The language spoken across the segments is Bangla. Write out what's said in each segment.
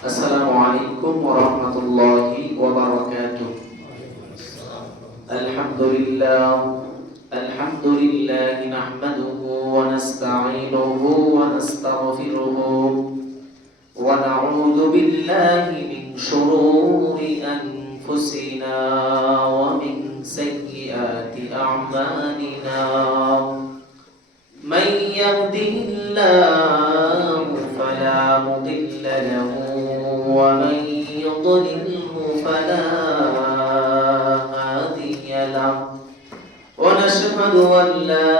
السلام عليكم ورحمة الله وبركاته. الحمد لله نحمده ونستعينه ونستغفره ونعوذ بالله من شرور أنفسنا ومن سيئات أعمالنا. من يهده الله فلا مضل له ومن يضلله فلا هادي له. ونشهد أن لا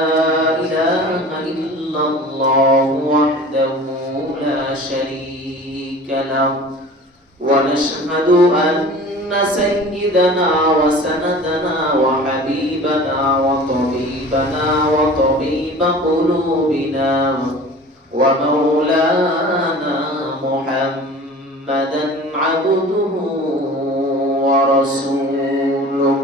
إله إلا الله وحده لا شريك له. ونشهد أن سيدنا وسندنا وحبيبنا وطبيبنا وطبيب قلوبنا ومولانا محمدا عبده ورسوله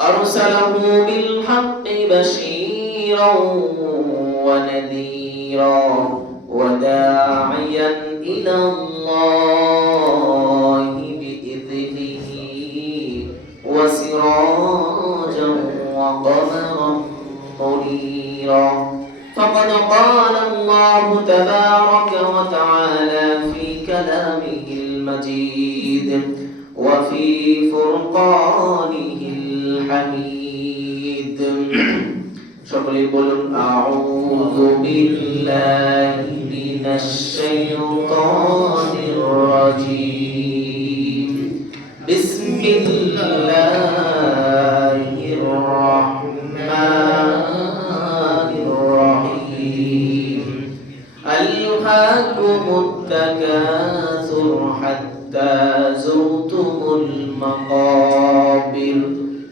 أرسله بالحق بشيرا ونذيرا وداعيا إلى الله بإذنه وسراجا وقمرا منيرا. فقد قال الله تبارك وتعالى في كلامه المجيد وفي فرقانه الحميد. সকলে বলুন আউযু বিল্লাহি মিনাশ শাইতানির রাজীম। বিসমিল্লাহির রাহমানির রাহিম। আলহাকুমুত তাকাসুর হাত্তা যুরতুমুল মাকাবির।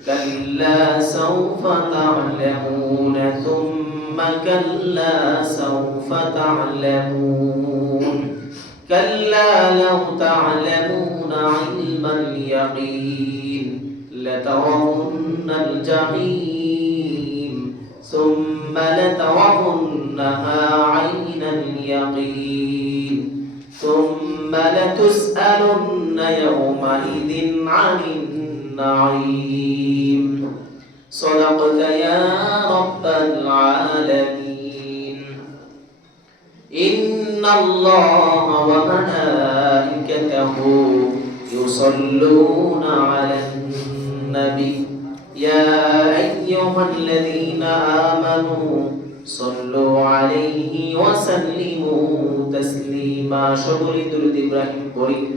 كلا سوف تعلمون ثم كلا سوف تعلمون. كلا لو تعلمون علم اليقين لترون الجحيم ثم لترونها عين اليقين ثم لتسألن يومئذ عن النعيم. صدقت يا رب العالمين. إن الله وملائكته يصلون على النبي يا أيها الذين آمنوا صلوا عليه وسلموا تسليما. شكري درود إبراهيم قريب.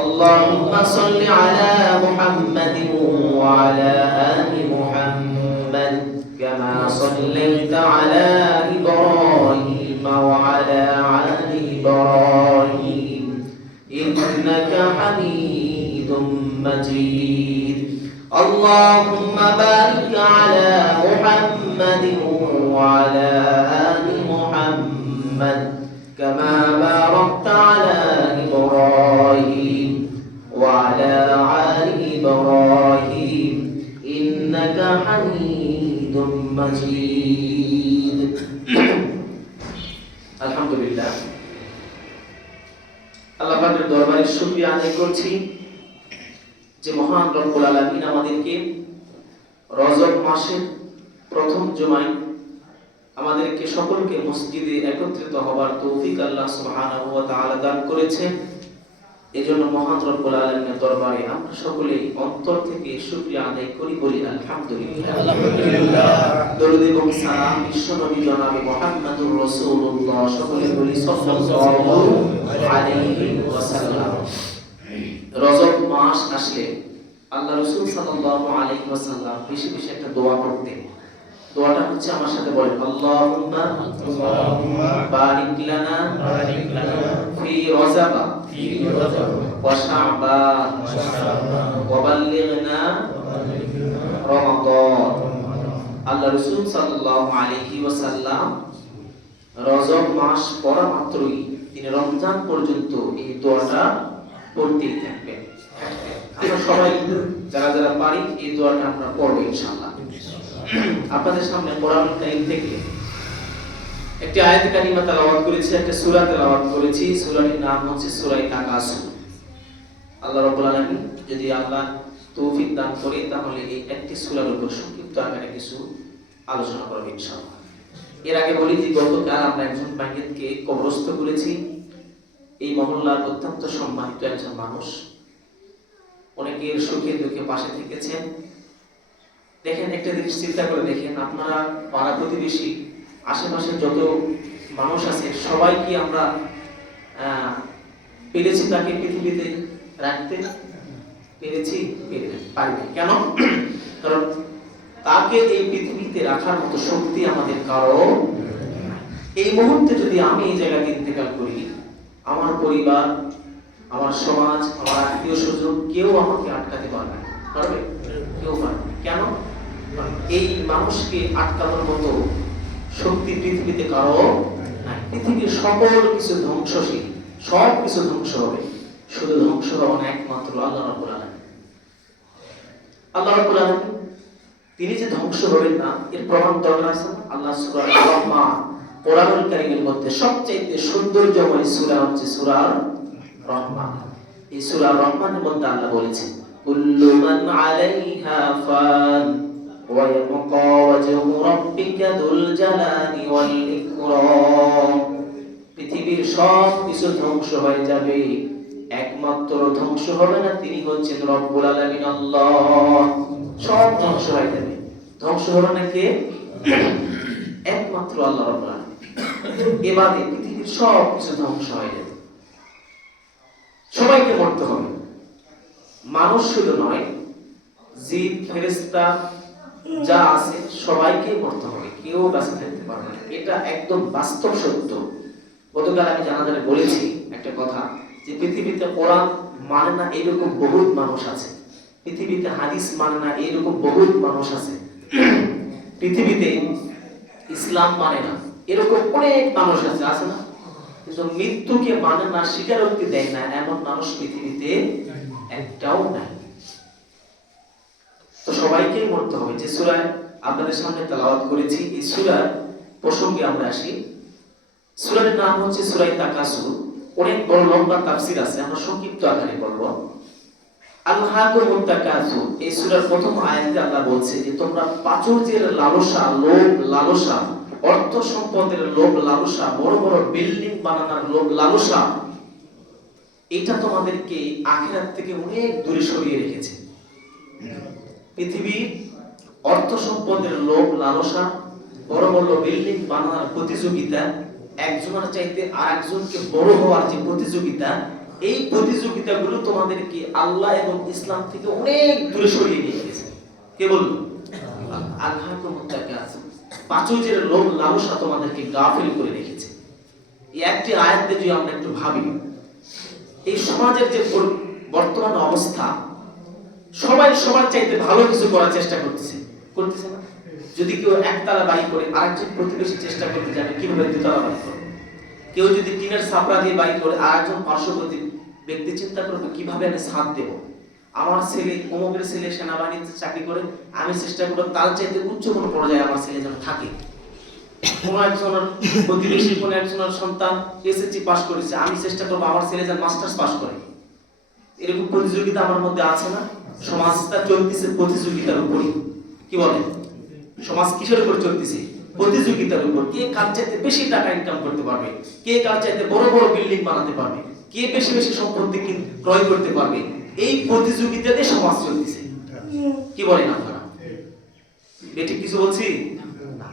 اللهم صل على محمد وعلى آل محمد كما صليت على إبراهيم وعلى آل إبراهيم إنك حميد مجيد. اللهم بارك على محمد وعلى آل محمد كما باركت على إبراهيم وعلى آل إبراهيم إنك حميد مجيد. আলহামদুলিল্লাহ, আল্লাহ পাকের দরবারে শুকরিয়া আদায় করছি যে মহান রব্বুল আলামিন আমাদেরকে রজব মাসের প্রথম জুমায় আমাদেরকে সকলকে মসজিদে একত্রিত হবার তৌফিক আল্লাহ সুবহানাহু ওয়া তাআলা দান করেছেন। এজন্য মহান রব্বুল আলামিনের দরবারে আমরা সকলেই অন্তর থেকে শুকরিয়া আদায় করি, বলি আলহামদুলিল্লাহ। আলহামদুলিল্লাহ। দরুদ এবং সালাম বিশ্বনবী জনাব মুহাম্মদুর রাসূলুল্লাহ সকলে বলি সাল্লাল্লাহু আলাইহি ওয়াসাল্লাম। রজব মাস আসলে আল্লাহ রাসূল সাল্লাল্লাহু আলাইহি ওয়াসাল্লাম বেশি বেশি একটা দোয়া করতেন। দোয়াটা হচ্ছে, আমার সাথে বলেন, আল্লাহুম্মা বারিক লানা ফি রজব ওয়া শাবান ওয়া বাল্লিগনা রমাদান। আল্লাহ রাসূল সাল্লাল্লাহু আলাইহি ওয়াসাল্লাম রজব মাস পড়া মাত্রই তিনি রমজান পর্যন্ত এই দোয়াটা পড়তেই থাকবেন। আমরা সবাই যারা যারা পারি এই দোয়াটা আমরা পড়ব ইনশাআল্লাহ। আপনাদের সামনে কোরআনুল কারীম থেকে একটি আয়াত কারিমা তেলাওয়াত করেছি, একটা সূরা তেলাওয়াত করেছি। সূরাটির নাম হচ্ছে সূরা তাকাসুর। আল্লাহ রাব্বুল আলামিন যদি আল্লাহ তৌফিক দান করে তাহলে এই একটি সূরার উপর সংক্ষিপ্ত আকারে কিছু আলোচনা করব ইনশাআল্লাহ। এর আগে বলি যে গতকাল আমরা একজন বাইকে কবরস্থ করেছি। এই মহল্লার অত্যন্ত সম্মানিত একজন মানুষ, অনেকের সুখে দুঃখে পাশে থেকেছেন। দেখেন, একটা জিনিস চিন্তা করে দেখেন, আপনারা পাড়া প্রতিবেশী আশেপাশে যত মানুষ আছে সবাই কি আমরা পেরেছি তাকে পৃথিবীতে রাখতে? পেরেছি? পারিনি। কেন? কারণ তাকে এই পৃথিবীতে রাখার মতো শক্তি আমাদের কারো। এই মুহূর্তে যদি আমি এই জায়গাতে ইন্তেকাল করি, আমার পরিবার, আমার সমাজ, আমার আত্মীয় স্বজন কেউ আমাকে আটকাতে পারবে না। পারবে? কেউ পারবে। কেন? এই মানুষকে আটকানোর মতো শক্তি পৃথিবীতে কারো নাই। পৃথিবীর সকল কিছু ধ্বংসশীল, সব কিছু ধ্বংস হবে, শুধু ধ্বংস হবে না একমাত্র আল্লাহ রাব্বুল আলামিন। আল্লাহ রাব্বুল আলামিন তিনি যে ধ্বংস হবেন না এর প্রমাণ দরকার আছে। আল্লাহ সূরা রহমান, কোরআনুল কারীমের মধ্যে সবচেয়ে সৌন্দর্যময় সূরা হচ্ছে সূরা রহমান। এই সূরা রহমানের মধ্যে আল্লাহ বলেছেন, কুল্লু মান আলাইহা ফান ওয়া ইয়াবকা ওয়াজহু রাব্বিকা যুল জালালি ওয়াল ইকরাম। পৃথিবীর সব কিছু ধ্বংস হয়ে যাবে, একমাত্র ধ্বংস হবে না তিনি হচ্ছেন রব্বুল আলামিন আল্লাহ। সব ধ্বংস হয়ে যাবে, ধ্বংস হবে না কে? একমাত্র আল্লাহ রাব্বুল আলামিন। এবারে পৃথিবীর সব কিছু ধ্বংস হয়ে যাবে, সবাইকে মরতে হবে। মানুষ শুধু নয়, জিন, ফেরেশতা যা আছে সবাইকে মরতে হবে, কেউ বেঁচে থাকতে পারবে না। এটা একদম বাস্তব সত্য। গতকাল আমি জানাজারে বলেছি একটা কথা, যে পৃথিবীতে কোরআন মানে না এরকম বহুত মানুষ আছে, পৃথিবীতে হাদিস মানে না এরকম বহুত মানুষ আছে, পৃথিবীতে ইসলাম মানে না এরকম অনেক মানুষ আছে, আছে না? কিন্তু মৃত্যুকে মানে না, স্বীকারোক্তি দেয় না, এমন মানুষ পৃথিবীতে একটাও নাই। তো সবাইকেই মরতে হবে। যে সূরা আপনাদের সামনে তেলাওয়াত করেছি, এই সূরার প্রসঙ্গে আমরা আসি। সূরার নাম হচ্ছে সূরা তাকাসুর। অনেক বড় লম্বা তাফসীর আছে, আমরা সংক্ষিপ্ত আকারে বলবো। আল-হাকুমুত তাকাসুর, এই সূরার প্রথম আয়াতে আল্লাহ বলছে যে তোমরা প্রাচুর্যের লালসা, লোভ লালসা, অর্থ সম্পদের লোভ লালসা, বড় বড় বিল্ডিং বানানোর লোভ লালসা, এটা তোমাদেরকে আখিরাত থেকে অনেক দূরে সরিয়ে রেখেছে। পৃথিবীর অর্থ সম্পদের লোভ লালসা, বড় বড় বিল্ডিং বানানোর প্রতিযোগিতা, একজনের চাইতে আরেকজনকে বড় হওয়ার যে প্রতিযোগিতা, এই প্রতিযোগিতাগুলো তোমাদেরকে আল্লাহ এবং ইসলাম থেকে অনেক দূরে সরিয়ে নিয়ে গেছে। কে বলল? আল্লাহকুমুত তাকাসুর, প্রাচুর্যের লোভ লালসা তোমাদেরকে গাফিল করে রেখেছে। এই একটি আয়াতে যদি আমরা একটু ভাবি, এই সমাজের যে বর্তমান অবস্থা, সবাই সবার চাইতে ভালো কিছু করার চেষ্টা করতেছে না? যদি কেউ একতলা বাড়ি করে আরেকজন প্রতিবেশী চেষ্টা করতে যাবে কিভাবে দুতলা বাড়ি করবে, কেউ যদি টিনের ছাপরা দিয়ে বাড়ি করে আরেকজন পার্শ্ববর্তী ব্যক্তি চিন্তা করবে কিভাবে আমি ছাদ দেব। আমার ছেলে, অমুকের ছেলে সেনাবাহিনীতে চাকরি করে, আমি চেষ্টা করবো তার চাইতে উচ্চ কোনো পর্যায়ে আমার ছেলে যেন থাকে। কোনো একজনের প্রতিবেশী, কোনো একজনের সন্তান এসএসসি পাস করেছে, আমি চেষ্টা করবো আমার ছেলে যেন মাস্টার্স পাস করে। এরকম প্রতিযোগিতা আমার মধ্যে আছে না? সমাজটা চলতেছে প্রতিযোগিতার উপরই। কি বলেন? সমাজ কিসের উপর চলতেছে? প্রতিযোগিতার উপর। কে কার চাইতে বেশি টাকা ইনকাম করতে পারবে, কে কার চাইতে বড় বড় বিল্ডিং বানাতে পারবে, কে বেশি বেশি সম্পত্তি ক্রয় করতে পারবে, এই প্রতিযোগিতাতে সমাজ চলতেছে। কি বলেন আপনারা? এটা কিছু বলছি না,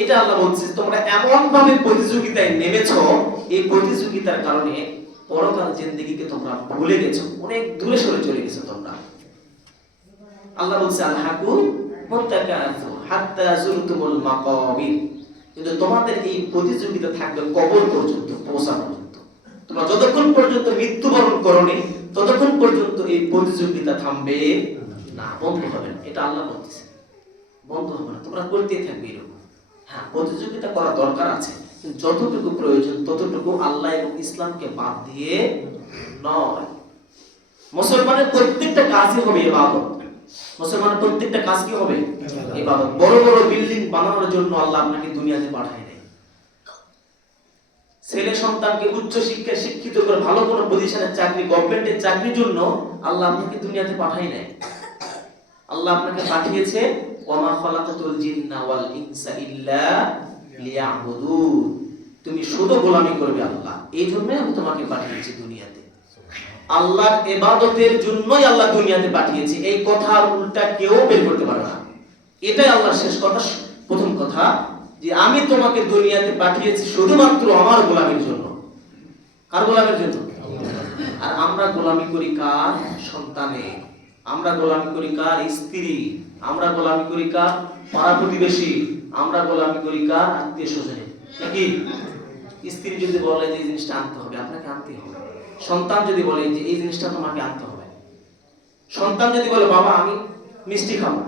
এটা আল্লাহ বলছে তোমরা এমন ভাবে প্রতিযোগিতায় নেমেছো, এই প্রতিযোগিতার কারণে পরকাল জিন্দেগিকে তোমরা ভুলে গেছো, অনেক দূরে সরে চলে গেছো তোমরা। আল্লাহ বলছে আল-হাকুমুত তাকাসুর হাত্তা যুরতুমুল মাকাবির, কিন্তু তোমাদের এই প্রতিযোগিতা থাকবে কবর পর্যন্ত পৌঁছানো পর্যন্ত। তোমরা যতক্ষণ পর্যন্ত মৃত্যুবরণ করোনি ততক্ষণ পর্যন্ত এই প্রতিযোগিতা থামবে না, বন্ধ হবে না। এটা আল্লাহ বলতেছে, বন্ধ হবে না, তোমরা করতেই থাকবে এরকম। হ্যাঁ, প্রতিযোগিতা করা দরকার আছে, কিন্তু যতটুকু প্রয়োজন ততটুকু আল্লাহ এবং ইসলামকে বাদ দিয়ে নয়। মুসলমানের প্রত্যেকটা কাজই হবে ইবাদত। মুসলমানের প্রত্যেকটা কাজ কি হবে? ইবাদত। বড় বড় বিল্ডিং বানানোর জন্য আল্লাহ আপনাকে দুনিয়াতে পাঠায় নাই। ছেলে সন্তানকে উচ্চ শিক্ষায় শিক্ষিত করে ভালো কোনো পজিশনের চাকরি, গভর্নমেন্টের চাকরির জন্য আল্লাহ আপনাকে দুনিয়াতে পাঠাই নাই। আল্লাহ আপনাকে পাঠিয়েছে ওয়ামা খালাকাতুল জিন্না ওয়াল ইনসা ইল্লা লিয়াবুদুন, তুমি শুধু গোলামি করবে আল্লাহ, এই জন্যই আমি তোমাকে পাঠিয়েছি দুনিয়াতে। আল্লাহর ইবাদতের জন্যই আল্লাহ দুনিয়াতে পাঠিয়েছে, এই কথার উল্টা কেউ বের করতে পারে না। এটাই আল্লাহর শেষ কথা, প্রথম কথা, যে আমি তোমাকে দুনিয়াতে পাঠিয়েছি শুধুমাত্র আমার গোলামির জন্য। কার গোলামির জন্য? আর আমরা গোলামি করি কার? সন্তানে। আমরা গোলামি করি কার? স্ত্রী। আমরা গোলামি করি কার? পাড়া প্রতিবেশী। আমরা গোলামি করি কার? আত্মীয় স্বজনে। নাকি? স্ত্রী যদি বলে যে এই জিনিসটা আনতে হবে, আপনাকে আনতে হবে। সন্তান যদি বলে যে এই জিনিসটা তোমাকে আনতে হবে। সন্তান যদি বলে বাবা আমি মিষ্টি খাবো,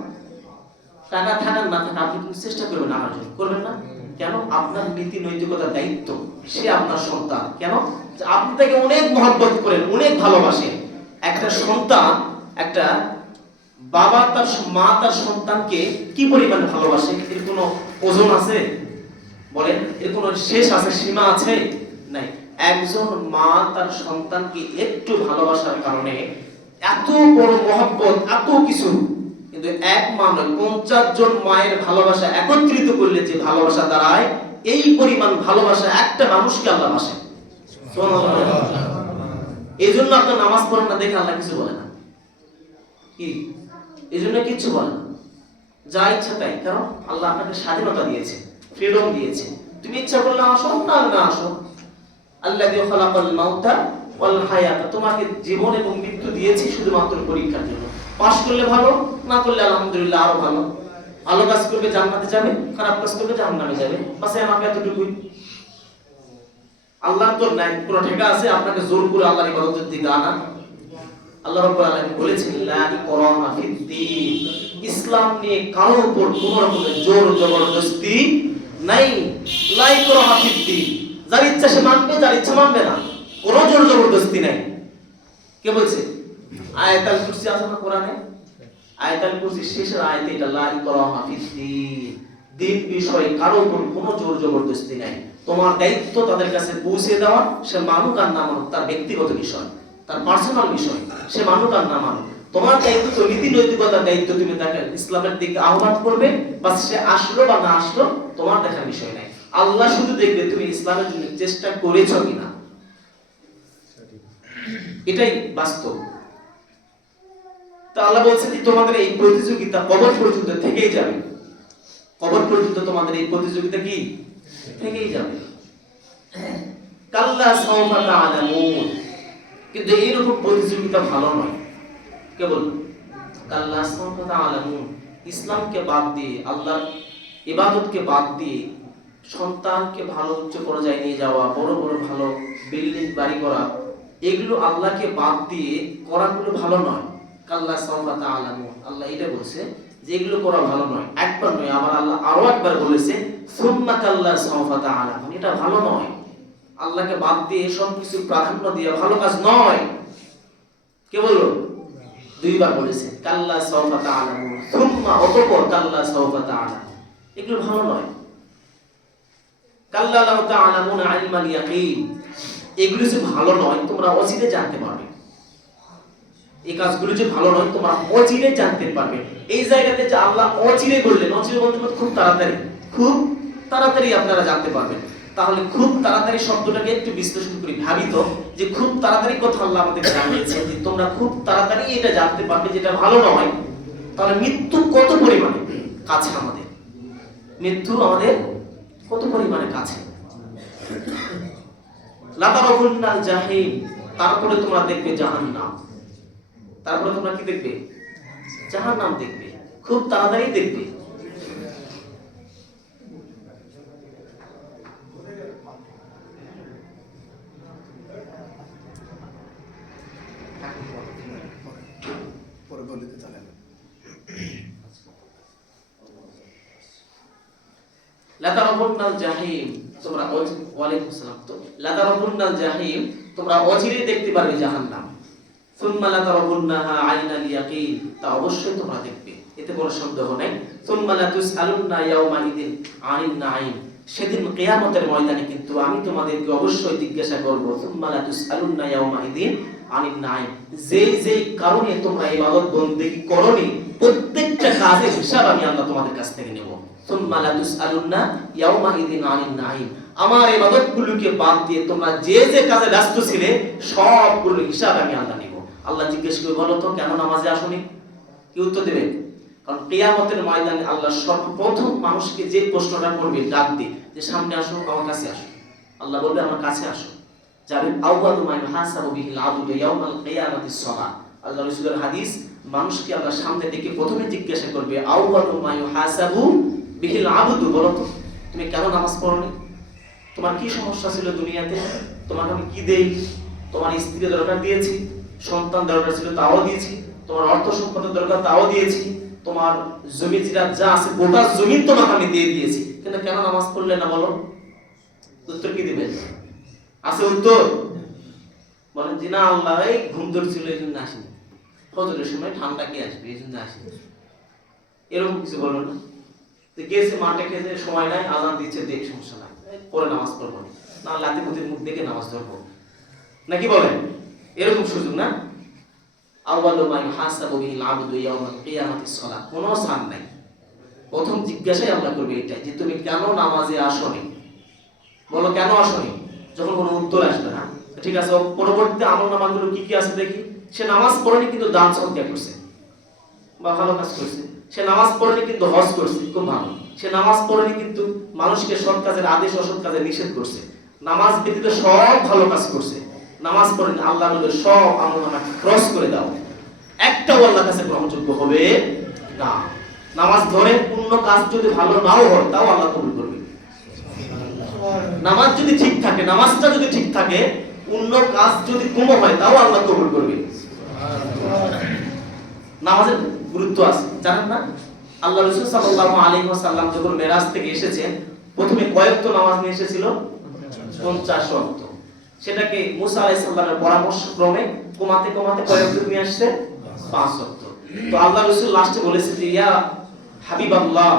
টাকা থাকার না থাকা আপনি কিন্তু চেষ্টা করবেন আনার জন্য, করবেন না? কেন? আপনার নীতি নৈতিকতার দায়িত্ব, সে আপনার সন্তান। কেন? আপনি তাকে অনেক মহব্বত করেন, অনেক ভালোবাসেন। একটা সন্তান, একটা বাবা তার মা তার সন্তানকে কি পরিমাণে ভালোবাসে, এর কোনো ওজন আছে? বলেন, এর কোনো শেষ আছে, সীমা আছে? নাই। একজন মা তার সন্তানকে একটু ভালোবাসার কারণে এত বড় মহব্বত, এত কিছু, কিন্তু এক মা নয় 50 জন মায়ের ভালোবাসা একত্রিত করলে যে ভালোবাসা দাঁড়ায়, এই পরিমাণ ভালোবাসা একটা মানুষকে আল্লাহ বাসে। এই জন্য আপনার নামাজ পড়েন না দেখে আল্লাহ কিছু বলে না। কি? এই জন্য কিচ্ছু বলে না, যা ইচ্ছা তাই। কারণ আল্লাহ আপনাকে স্বাধীনতা দিয়েছে, ফ্রিডম দিয়েছে। তুমি ইচ্ছা করলে আসো, না আসো। আল্লাযী খালাকাল মাউতা ওয়াল হায়াতা, তোমাকে জীবন এবং মৃত্যু দিয়েছি শুধুমাত্র পরীক্ষার জন্য। পাস করলে ভালো, না করলে আলহামদুলিল্লাহ আরো ভালো। ভালো কাজ করবে জান্নাতে যাবে, খারাপ কাজ করবে জাহান্নামে যাবে। বাস আমাকে এতটুকুই। আল্লাহ তো নাই পুরো ঠেকা আছে আপনাকে জোর করে আল্লাহর ইবাদতের দিকে আনা। আল্লাহ রাব্বুল আলামিন বলেছেন লা ইকরাহা ফিদ্দীন, ইসলাম নিয়ে কারো উপর কোনো রকমের জোর জবরদস্তি নাই। লা ইকরাহা ফিদ্দীন, যার ইচ্ছা সে মানবে, যার ইচ্ছা মানবে না, কোনো জোর জবরদস্তি নাই। কে বলছে? আয়াতুল কুরসি আছে না কোরআনে? আয়াতুল কুরসি শেষের আয়াতে এটা লা ইকরাহা ফিদ্দীন, দিন বিষয়ে কারো উপর কোনো জোর জবরদস্তি নাই। তোমার দায়িত্ব তাদের কাছে পৌঁছে দেওয়া, সে মানুক আর না মানুক তার ব্যক্তিগত বিষয়, তার পার্সোনাল বিষয়, সে মানুক আর না মানুক। তোমার দায়িত্ব তো নীতি নৈতিকতার দায়িত্ব, তুমি তাকে ইসলামের দিকে আহ্বান করবে, বাস সে আসলো বা না আসলো তোমার দেখার বিষয় নাই। আল্লাহ শুধু দেখবে তুমি ইসলামের জন্য চেষ্টা করেছো কিনা, এটাই বাস্তব। তা আল্লাহ বলছেন যে তোমাদের এই প্রতিযোগিতা কবর পর্যন্ত থেকেই যাবে। কবর পর্যন্ত তোমাদের এই প্রতিযোগিতা কি থেকেই যাবে। কাল্লা সাওফা তা'লামুন, কিন্তু এইরকম প্রতিযোগিতা ভালো নয়। কেবল কাল্লা সাওফা তা'লামুন, ইসলামকে বাদ দিয়ে, আল্লাহর ইবাদতকে বাদ দিয়ে সন্তানকে ভালো উচ্চ পর্যায়ে নিয়ে যাওয়া, বড় বড় ভালো বিল্ডিং বাড়ি করা, এগুলো আল্লাহকে বাদ দিয়ে করাগুলো ভালো নয়। কাল্লা সাওফা তা'লামুন, আল্লাহ এটা বলছে যে এগুলো করা ভালো নয়। একবার নয়, আবার আল্লাহ আরো একবার বলেছে সুম্মা কাল্লা সাওফা তা'লামুন, এটা ভালো নয়। আল্লাহকে বাদ দিয়ে সব কিছু প্রাধান্য দিয়ে ভালো কাজ নয়। কে বললো? দুইবার বলেছে কাল্লা সাওফা তা'লামুন, সুম্মা অতঃপর কাল্লা সাওফা তা'লামুন, এগুলো ভালো নয়। কাল্লা লাউ তা'লামুন ইলমাল ইয়াকিন, এগুলো যে ভালো নয় তোমরা অচিরে জানতে পারবে। এই কাজগুলো যে ভালো নয় তোমরা অচিরে জানতে পারবে। এই জায়গাতে যে আল্লাহ অচিরে বললেন, অচিরে বলতে খুব তাড়াতাড়ি আপনারা জানতে পারবেন। তাহলে খুব তাড়াতাড়ি শব্দটাকে একটু বিশ্লেষণ করি, ভাবি তো যে খুব তাড়াতাড়ি কথা আল্লাহ আমাদের জানিয়েছেন যে তোমরা খুব তাড়াতাড়ি এটা জানতে পারবে যেটা ভালো নয়। তাহলে মৃত্যু কত পরিমাণে কাছে আমাদের, মৃত্যু আমাদের কত পরিমাণে কাছে। লাতারাবুন্নাল জাহিম, তারপরে তোমরা দেখবে জাহান্নাম। তারপরে তোমরা কি দেখবে? জাহান্নাম দেখবে, খুব তাড়াতাড়ি দেখবে। লাতারাবুন্নাল জাহিম, তোমরা ওয়ালাইকুম আসসালাম, তো লাতারাবুন্নাল জাহিম, তোমরা অচিরে দেখতে পারবে জাহান্নাম। সুম্মা লাতারাবুন্নাহা আইনাল ইয়াকিন, তা অবশ্যই তোমরা দেখবে, এতে কোনো সন্দেহ নাই। সুম্মা লাতুসআলুন্না ইয়াওমা ইদিন আনিন নাঈম, সেদিন কিয়ামতের ময়দানে কিন্তু আমি তোমাদেরকে অবশ্যই জিজ্ঞাসা করব, সুম্মা লা তুসআলুন্না ইয়াওমাইদিন আনিন নাঈম, যেই কারণে তোমরা ইবাদত বন্দেগী করনি প্রত্যেকটা কাজের হিসাব আমি আল্লাহ তোমাদের কাছ থেকে নেব। সুম্মা লা তুসআলুন্না ইয়াওমাইদিন আনিন নাঈম, আমার ইবাদতগুলোকে বাদ দিয়ে তোমরা যে কাজে ব্যস্ত ছিলে সবগুলোর হিসাব আমি আল্লাহ নেব। আল্লাহ জিজ্ঞেস করে, বলো তো কেন নামাজে আসোনি? কি উত্তর দেবে? কারণ কিয়ামতের ময়দানে আল্লাহ সর্বপ্রথম মানুষকে যে প্রশ্নটা করবে ডাক দিয়ে, যে সামনে আসো, আমার কাছে আসো। আল্লাহ বলবে আমার কাছে আসো। যাবেন আউয়ালু মা ইউহাসাবু বিহিল আবদু ইয়াউমাল কিয়ামাতিস সালাহ। আল্লাহ রাসূলের হাদিস, মানুষকে আল্লাহ সামনে থেকে প্রথমে জিজ্ঞাসা করবে আউয়ালু মা ইউহাসাবু বিহিল আবদু, বলো তো তুমি কেন নামাজ পড়োনি? তোমার কি সমস্যা ছিল দুনিয়াতে? তোমাকে আমি কি দেই? তোমার স্ত্রী দরকার দিয়েছি, সন্তান দরকার ছিল তাও দিয়েছি, তোমার অর্থ সম্পদের দরকার তাও দিয়েছি, তোমার জমি জিরাত যা আছে গোটা জমি তোমাকে আমি দিয়ে দিয়েছি, কিন্তু কেন নামাজ পড়লে না বলো? উত্তর কি দিবেন? আছে উত্তর? বলেন যে না আল্লাহ এই ঘুম ধরছিল এই জন্য আসিনি, ফজরের সময় ঠান্ডা কে আসবে এই জন্য আসিনি, এরকম কিছু বলো না? গেছে মাঠে খেতে সময় নাই, আজান দিচ্ছে, দেখ সমস্যা নাই, পরে নামাজ পড়বো না, লাতি মুতির মুখ দেখে নামাজ ধরবো নাকি বলেন? এরকম সুযোগ না? আউয়ালু মা ইউহাসাবু বিহিল আবদু ইয়াউমাল কিয়ামাতিস সালাহ, কোনো সান নাই। প্রথম জিজ্ঞাসাই আল্লাহ করবে এটা, যে তুমি কেন নামাজে আসোনি? বলো কেন আসোনি? যখন কোনো উত্তর আসবে না, ঠিক আছে, পরবর্তী আমলনামাগুলো কি কি আছে দেখি। সে নামাজ পড়েনি কিন্তু দান সদকা করছে বা ভালো কাজ করছে, সে নামাজ পড়েনি কিন্তু হজ করছে, খুব ভালো। সে নামাজ পড়েনি কিন্তু মানুষকে সৎ কাজের আদেশ অসৎ কাজে নিষেধ করছে, নামাজ ব্যতীত সব ভালো কাজ করছে। নামাজ পড়েনি, আল্লাহ বলে সব আমলনামা ক্রস করে দাও, একটাও আল্লাহর কাছে গ্রহণযোগ্য হবে না। নামাজ ধরে পূর্ণ কাজ যদি ভালো নাও হয় তাও আল্লাহ কবুল করবে। নামাজ যদি ঠিক থাকে, নামাজটা যদি ঠিক থাকে, পূর্ণ কাজ যদি কম হয় তাও আল্লাহ কবুল করবে। নামাজের গুরুত্ব আছে জানেন না? আল্লাহ রাসূল সাল্লাল্লাহু আলাইহি ওয়াসাল্লাম যখন মেরাজ থেকে এসেছেন, প্রথমে কয় ওয়াক্ত নামাজ নিয়ে এসেছিল? 50 ওয়াক্ত। সেটাকে মুসা আলাইহিস সালামের পরামর্শক্রমে কমাতে কমাতে কয় ওয়াক্ত নিয়ে আসছে? 5 ওয়াক্ত। তো আল্লাহ রাসূল লাস্টে বলেছে যে ইয়া হাবিবাল্লাহ,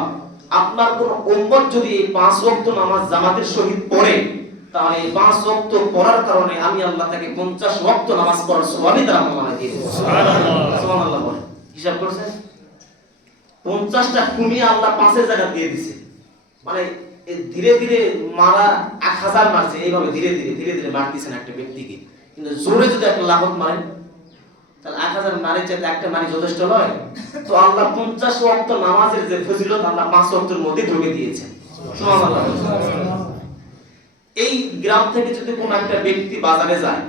আপনার কোন উম্মত যদি এই 5 ওয়াক্ত নামাজ জামাতের সহিত পড়ে, তাহলে এই 5 ওয়াক্ত পড়ার কারণে আমি আল্লাহ তাকে 50 ওয়াক্ত নামাজ পড়ার সওয়াবই তার আমলে দিয়ে দেব। সুবহানাল্লাহ, সুবহানাল্লাহ বলেন। হিসাব করছেন? 50টা কমিয়ে আল্লাহ 5 এর জায়গা দিয়ে দিয়েছে। মানে ধীরে ধীরে মারা 1000 মারছে, এইভাবে ধীরে ধীরে মারতেছেন একটা ব্যক্তিকে। কিন্তু জোরে যদি একটা লাফত মারেন, তাহলে 1000 নারী চাইতে একটা নারী যথেষ্ট নয়। তো আল্লাহ 50 ওয়াক্ত নামাজের যে ফজিলত আল্লাহ 5 ওয়াক্তের মধ্যে ঢুকে দিয়েছেন। সুবহানাল্লাহ। এই গ্রাম থেকে যদি কোন একটা ব্যক্তি বাজারে যায়,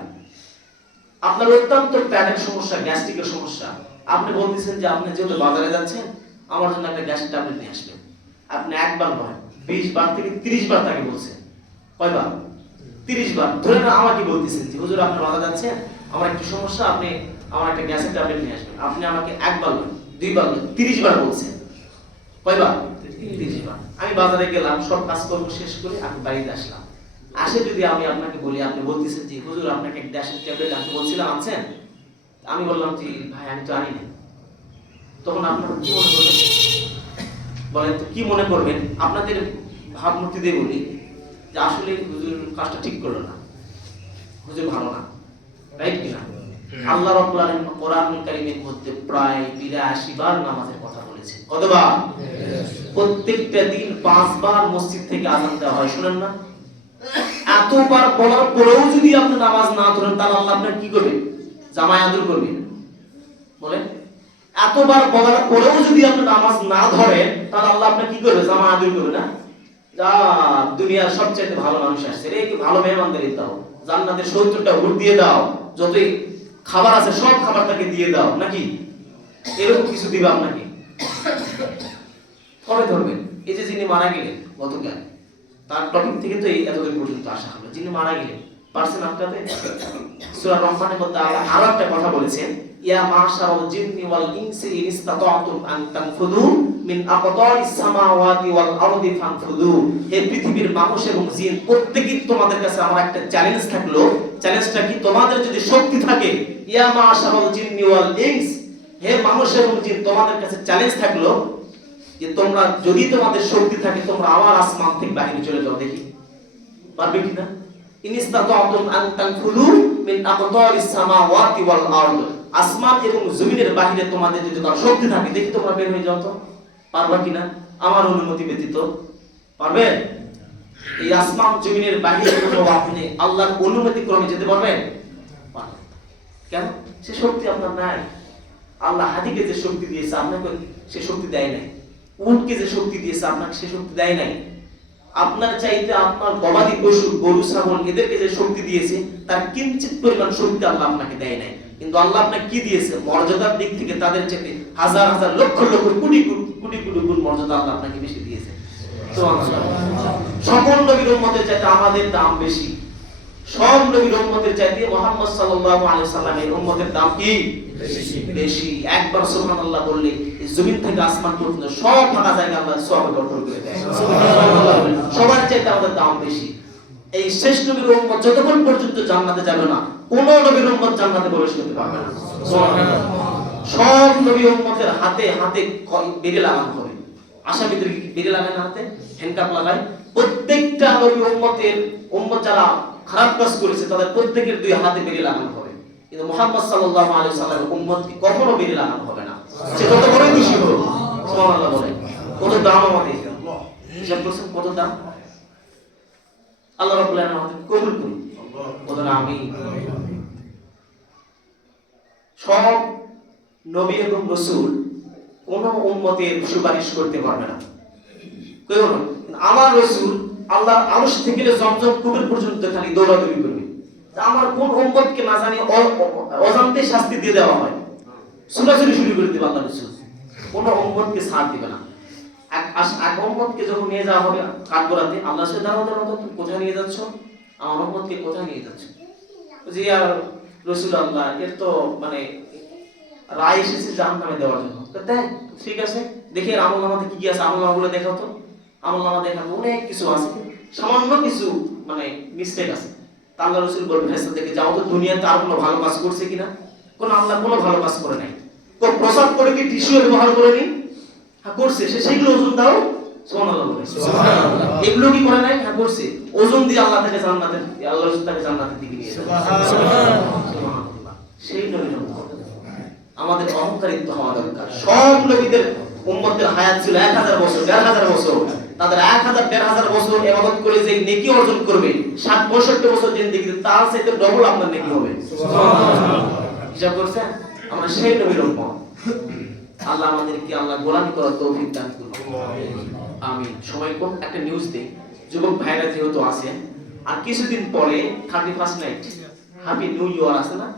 আপনার অত্যন্ত পেটের সমস্যা, গ্যাস্ট্রিকের সমস্যা, আপনি বলতেছেন যে আপনি যেহেতু বাজারে যাচ্ছেন আমার জন্য একটা গ্যাস ট্যাবলেট নিয়ে আসবেন। আপনি একবার নয় 20 বার থেকে 30 বার তাকে বলছেন। কয়বার? 30 বার। ধরে না আমাকে বলতেছেন যে হুজুর আপনি বাজারে যাচ্ছেন, আমার একটু সমস্যা, আপনি আমার একটা গ্যাসের ট্যাবলেট নিয়ে আসবেন। আপনি আমাকে একবার নয় 2 বার নয় 30 বার বলছেন। কয়বার? 30 বার। আমি বাজারে গেলাম, সব কাজকর্ম শেষ করে আমি বাড়িতে আসলাম। আসে যদি আমি আপনাকে বলি, আপনি বলতেছেন যে হুজুর আপনাকে একটা গ্যাসের ট্যাবলেট আনতে বলছিলাম, আনছেন? আমি বললাম যে ভাই আমি তো আনি না। তখন আপনারা কি মনে করবেন? বলেন তো কি মনে করবেন? আপনাদের ভাবমূর্তি দিয়ে বলি যে আসলে হুজুর কাজটা ঠিক করলো না, হুজুর ভালো না, রাইট কিনা? আল্লাহ রাব্বুল আলামিন কোরআনুল কারীমের মধ্যে প্রায় 82 বার নামাজের কথা বলেছেন। কতবার? প্রত্যেকটা দিন 5 বার মসজিদ থেকে আযান দেওয়া হয়, শুনেন না? এতবার বলার পরেও যদি আপনি নামাজ না ধরেন, তাহলে আল্লাহ আপনার কি করবে? জামায় আদর করবে। বলেন, এতবার বলার পরেও যদি আপনি নামাজ না ধরেন, তাহলে আল্লাহ আপনার কি করবে? জামায় আদর করবে না? যা দুনিয়ার সবচেয়ে ভালো মানুষ আসছে রে, কি ভালো মেহমানদের দাও, জান্নাতের 70টা উট দিয়ে দাও, যতই খাবার আছে সব খাবার তাকে দিয়ে দাও, নাকি এরকম কিছু দিবে আপনাকে? কবে ধরবেন? এই যে যিনি মারা গেলেন গতকাল, তার টপিক থেকে তো এই এতদিন পর্যন্ত আসা হলো। যিনি মারা গেলেন, পারছেন আপনাদের সূরা রহমানের মধ্যে আল্লাহ আরো একটা কথা বলেছেন, ইয়া মাশারাল জিন্নি ওয়াল ইনসি ইন ইসতাতাতুম আন তানফুদু মিন আকতারিস সামাওয়াতি ওয়াল আরদি ফানফুদু। হে পৃথিবীর মানুষ এবং জিন, প্রত্যেকই তোমাদের কাছে আমার একটা চ্যালেঞ্জ থাকলো। চ্যালেঞ্জটা কি? তোমাদের যদি শক্তি থাকে, ইয়া মাশারাল জিন্নি ওয়াল ইনস, হে মানুষ এবং জিন, তোমাদের কাছে চ্যালেঞ্জ থাকলো, যে তোমরা যদি তোমাদের শক্তি থাকে তোমরা আবার আসমান থেকে বাহিরে চলে যাও, দেখি পারবে কিনা। ইনিস্তাতাতুম আন তানফুযু মিন আকতারিস সামাওয়াতি ওয়াল আরদ, আসমান এবং জমিনের বাহিরে তোমাদের যদি কোনো শক্তি থাকে দেখি তোমরা বের হয়ে যাও, তো পারবা কিনা আমার অনুমতি ব্যতীত? পারবে? এই আসমান জমিনের বাহিরে কোনো আপনি আল্লাহর অনুমতি ক্রমে যেতে পারবেন? পারবেন। কেন? সে শক্তি আপনার নাই। আল্লাহ হাতিকে যে শক্তি দিয়েছে আপনাকে সে শক্তি দেয় নাই, উটকে যে শক্তি দিয়েছে আপনাকে সে শক্তি দেয় নাই। আপনার চাইতে আপনার গবাদি পশু গরু ছাগল এদেরকে যে শক্তি দিয়েছে তার কিঞ্চিত পরিমাণ শক্তি আল্লাহ আপনাকে দেয় নাই। কিন্তু আল্লাহ আপনাকে কি দিয়েছে? মর্যাদার দিক থেকে তাদের চাইতে হাজার হাজার লক্ষ লক্ষ কোটি কোটি কোটি গুণ মর্যাদা আল্লাহ আপনাকে বেশি দিয়েছে। সকল নবীর উম্মতের চাইতে আমাদের দাম বেশি। সব নবীর উম্মতের চাইতে মুহাম্মদ সাল্লাল্লাহু আলাইহি সাল্লামের উম্মতের দাম কি বেশি। একবার সুবহানাল্লাহ বললে এই জমিন থেকে আসমান পর্যন্ত সব ফাঁকা জায়গা আল্লাহ সওয়াব বর্ষণ করে দেয়। সুবহানাল্লাহ, সবার চাইতে আমাদের দাম বেশি। এই শেষ নবীর উম্মত যতক্ষণ পর্যন্ত জান্নাতে যাবে না কোন নবীর উম্মত জান্নাতে প্রবেশ করতে পারবে না। সুবহানাল্লাহ, সব নবী উম্মতের হাতে হাতে বেড়ে লাগানো হবে। আসামিদের বেড়ে লাগায় না, হাতে হ্যান্ডকাপ লাগায়। প্রত্যেকটা নবী উম্মত যারা খারাপ কাজ করেছে তাদের প্রত্যেকের দুই হাতে বেড়ে লাগানো হবে। কিন্তু মুহাম্মদ সাল্লাল্লাহু আলাইহি সাল্লামের উম্মতকে কখনো বেড়ে লাগানো হবে না, সে যত বড়ই দোষী হোক। সুবহানাল্লাহ বলে কত দাম আমাদের, হিসাব করছেন কত দাম? আল্লাহ রাব্বুল আলামিন আমাদের কবুল করুন। বলেন আমিন। সব নবী এবং রাসূল কোন উম্মতের সুপারিশ করতে পারবে না, কেউ না। আমার রাসূল আল্লাহর আরশ থেকে জমজম কুবের পর্যন্ত খালি দৌড়াদৌড়ি করবে। আমার কোন উম্মতকে না জানি অজান্তে শাস্তি দিয়ে দেওয়া হয়, ছুটাছুটি শুরু করে দেবে আল্লাহ রাসূল। কোন উম্মতকে ছাড় দিবে না। এক উম্মতকে যখন নিয়ে যাওয়া হবে কাঠগড়াতে, আল্লাহ সে দাঁড়াও তুমি কোথায় নিয়ে যাচ্ছ? আমার উম্মতকে কোথায় নিয়ে যাচ্ছ? জি আর রাসূলুল্লাহ, এর তো মানে রায় এসেছে জাহান্নামে দেওয়ার জন্য। তাই ঠিক আছে, দেখি এর আমলনামাতে কি কি আছে, আমলনামাগুলো দেখাও তো। আমলনামা দেখানো অনেক কিছু আছে, সামান্য কিছু মানে মিস্টেক আছে। তা আল্লাহ রাসূল বলবেন ফেরেশতা দেখে যাও তো দুনিয়াতে আর কোনো ভালো কাজ করছে কিনা। কোন আল্লাহ কোনো ভালো কাজ করে নাই। কোন প্রসাদ করে কি টিস্যু ব্যবহার করেনি? হ্যাঁ করছে, সে সেগুলো ওজন দাও। সুবহানাল্লাহ বলে সুবহানাল্লাহ। এগুলো কি করে নাই? হ্যাঁ করছে। ওজন দিয়ে আল্লাহ তাকে জান্নাতের, আল্লাহ রাসূল তাকে জান্নাতের দিকে নিয়ে যাবে। সুবহানাল্লাহ। সেই নবীর উম্মত আমাদের অহংকারিত হওয়া দরকার। সব নবীদের উম্মতের হায়াত ছিল 1000 বছর 1500 বছর। তাদের 1000-1500 বছর ইবাদত করে যে নেকি অর্জন করবে, 60-65 বছর জিন্দেগিতে তার চাইতে ডবল আপনার নেকি হবে। সুবহানাল্লাহ, হিসাব করছেন? আমরা সেই নবীর উম্মত। আল্লাহ আমাদেরকে আল্লাহ গোলামি করার তৌফিক দান করুন, আমিন। সময় কম, একটা নিউজ দেই। যুবক ভাইরা যেহেতু আছেন, আর কিছুদিন পরে 31st night happy new year আছে না?